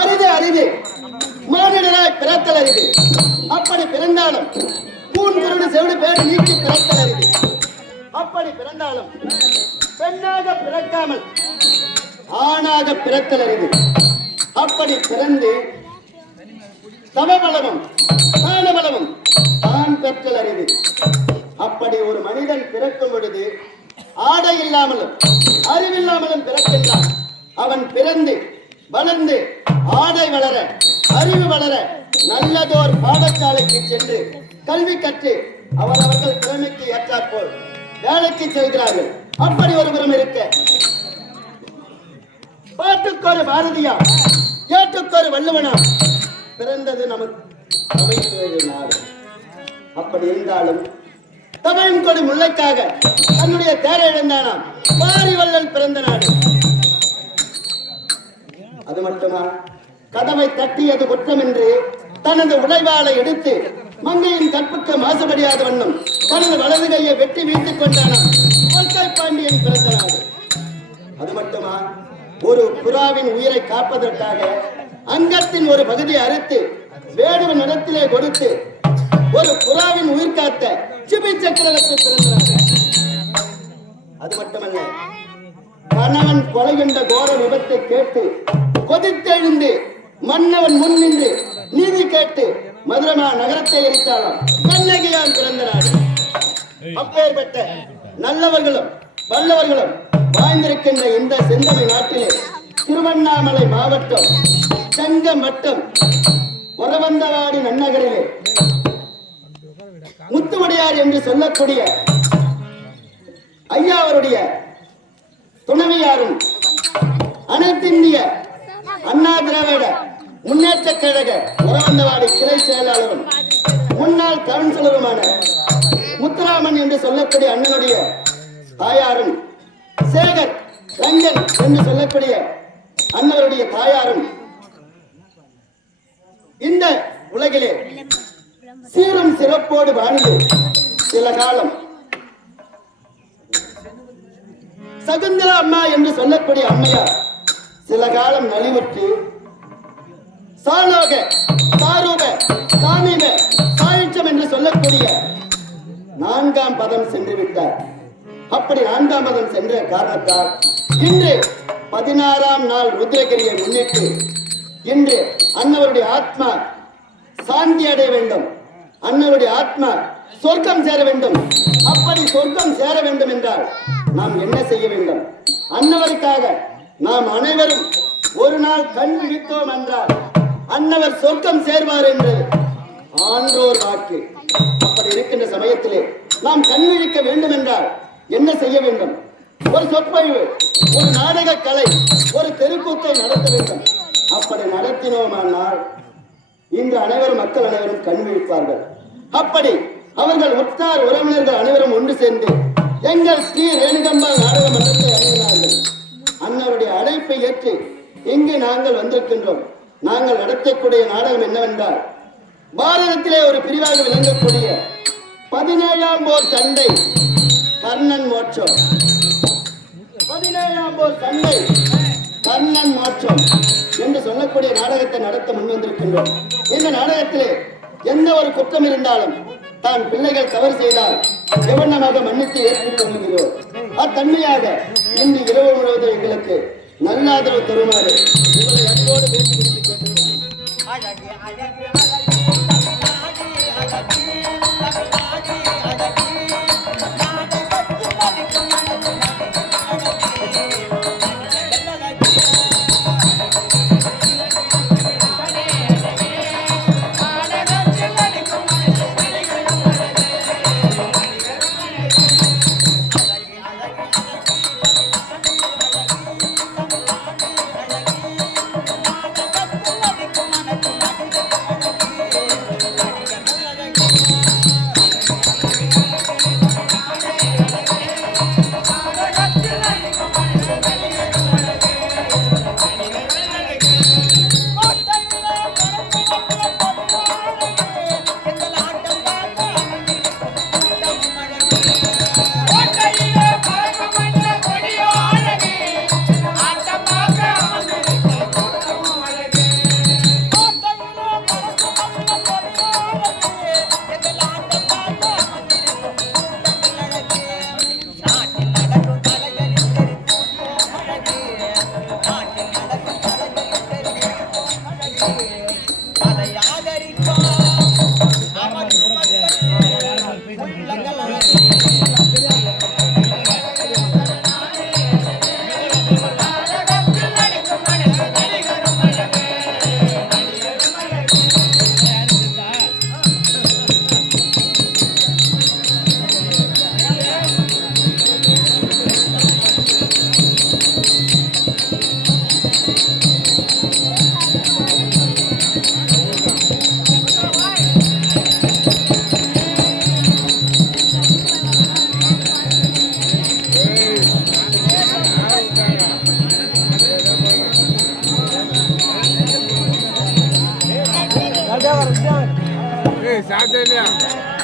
அரிது அரிது. மானிடராய் பிறத்தல் அரிது. அப்படி பிறந்தாலும் கூன் குருடு செவிடு பேடு நீக்கி பிறத்தல் அரிது. அப்படி பிறந்தாலும் பெண்ணாக பிறக்காமல் ஆணாக பிறத்தல் அரிது. அப்படி பிறந்து சமபலமும் தானபலமும் தான் பெற்றல் அரிது. அப்படி ஒரு மனிதன் பிறக்கும் பொழுது ஆடை இல்லாமலும் அறிவில்லாமலும் பிறக்கின்றான். அவன் பிறந்து வளர்ந்து ஆடை வளர அறிவு வளர நல்லதோர் பாடசாலைக்கு சென்று கல்வி கற்று அவரவர்கள் திறமைக்கு ஏற்றாற்போல் வேலைக்கு செல்கிறார்கள். அப்படி ஒருவரும் இருக்க பாட்டுக்கொரு பாரதியா ஏற்றுக்கொரு வள்ளுவனா? பிறந்தது நமக்கு அமைத்தது நாடு அப்படி இருந்தாலும் தமிழ் கொடி முல்லைக்காக தன்னுடைய தேரை இழந்தானாம். பாரி வள்ளல் பிறந்த நாடு. அது மட்டுமா கதவை தட்டியது குற்றம் என்று தனது உடைவாளை எடுத்து மங்கையின் கற்புக்கு மாசுபடியாத வண்ணம் தனது வலது கையை வெட்டி வீழ்த்துக் கொண்டானாம். பாண்டியன் பிறந்த அது மட்டுமா ஒரு புறாவின் உயிரை காப்பதற்காக அங்கத்தின் ஒரு பகுதியை அறுத்து வேடுவன் இடத்திலே கொடுத்து ஒரு புறாவின் உயிர் காத்த சிபி சக்கரவர்த்தி பிறந்தார்கள் அது மட்டுமல்ல கணவன் கொலை என்ற கோர விபத்தை கேட்டு கொதித்தெழுந்து மன்னவன் முன் நின்று நீதி கேட்டு மதுரமா நகரத்தை எரித்தாளாம். கண்ணகியான் பிறந்த நாடு. அப்பேற்பட்ட நல்லவர்களும் வல்லவர்களும் வாழ்ந்திருக்கின்ற இந்த செந்தலை நாட்டிலே திருவண்ணாமலை மாவட்டம் செங்கமட்டம் உறவந்தவாடி நன்னகரிலே. முத்துவடியார் என்று சொல்லக்கூடிய ஐயா அவருடைய துணைவியாரும் அனைத்திந்திய அண்ணா திராவிட முன்னேற்ற கழக உறவந்தவாடி கிளை செயலாளரும் முன்னாள் கவுன்சிலருமான முத்துராமன் என்று சொல்லக்கூடிய அண்ணனுடைய தாயாரும் சேகர் ரங்கன் என்று சொல்லக்கூடிய அண்ணவருடைய தாயாரும் இந்த உலகிலே சீரும் சிறப்போடு வாழ்ந்து சில காலம் சகுந்தலா அம்மா என்று சொல்லக்கூடிய அம்மையார் சில காலம் நலிவுற்று சாணாக சாரூப சாமீப சாயுச்சம் என்று சொல்லக்கூடிய நான்காம் பதம் சென்று விட்டார் அப்படி நான்காம் பதம் சென்ற காரணத்தால் இன்று பதினாறாம் நாள் ருத்ரகிரியை முன்னிட்டு இன்று அன்னவருடைய ஆத்மா சாந்தி அடைய வேண்டும். அன்னவருடைய ஆத்மா சொர்க்கம் சேர வேண்டும். அப்படி சொர்க்கம் சேர வேண்டும் என்றால் நாம் என்ன செய்ய வேண்டும்? அன்னவருக்காக நாம் அனைவரும் ஒரு நாள் கண் விழித்தோம் என்றால் அன்னவர் சொர்க்கம் சேர்வார் என்று ஆன்றோர் வாக்கு. அப்படி இருக்கின்ற சமயத்திலே நாம் கண் விழிக்க வேண்டும் என்றால் என்ன செய்ய வேண்டும்? ஒரு சொற்பொழிவு ஒரு நாடக கலை ஒரு தெருக்கூத்தை நடத்த வேண்டும். அப்படி நடத்தினோமானால் இன்று அனைவரும் மக்கள் அனைவரும் கண் விழிப்பார்கள். அப்படி அவர்கள் உற்றார் உறவினர்கள் அனைவரும் ஒன்று சேர்ந்து எங்கள் ஸ்ரீ ரேணுகம்பா நாடகம் நாங்கள் வந்திருக்கின்றோம். நாங்கள் நடத்தக்கூடிய நாடகம் என்னவென்றால் பாரதத்திலே ஒரு பிரிவாக விளங்கக்கூடிய பதினேழாம் போர் சண்டை கர்ணன் மோட்சம். பதினேழாம் போர் சண்டை கர்ணன் மாற்றம் என்று சொல்லக்கூடிய நாடகத்தை நடத்த முன்வந்திருக்கின்றோம் இந்த நாடகத்திலே எந்த ஒரு குற்றம் இருந்தாலும் தான் பிள்ளைகள் தவறு செய்தால் எவண்ணமாக மன்னித்து ஏற்றுக் கொள்கிறோம் அத்தன்மையாக இன்று இரவு முழுவதும் எங்களுக்கு நல்லாதரவு தருமாறு உங்களை அன்போடு Thank you. dele.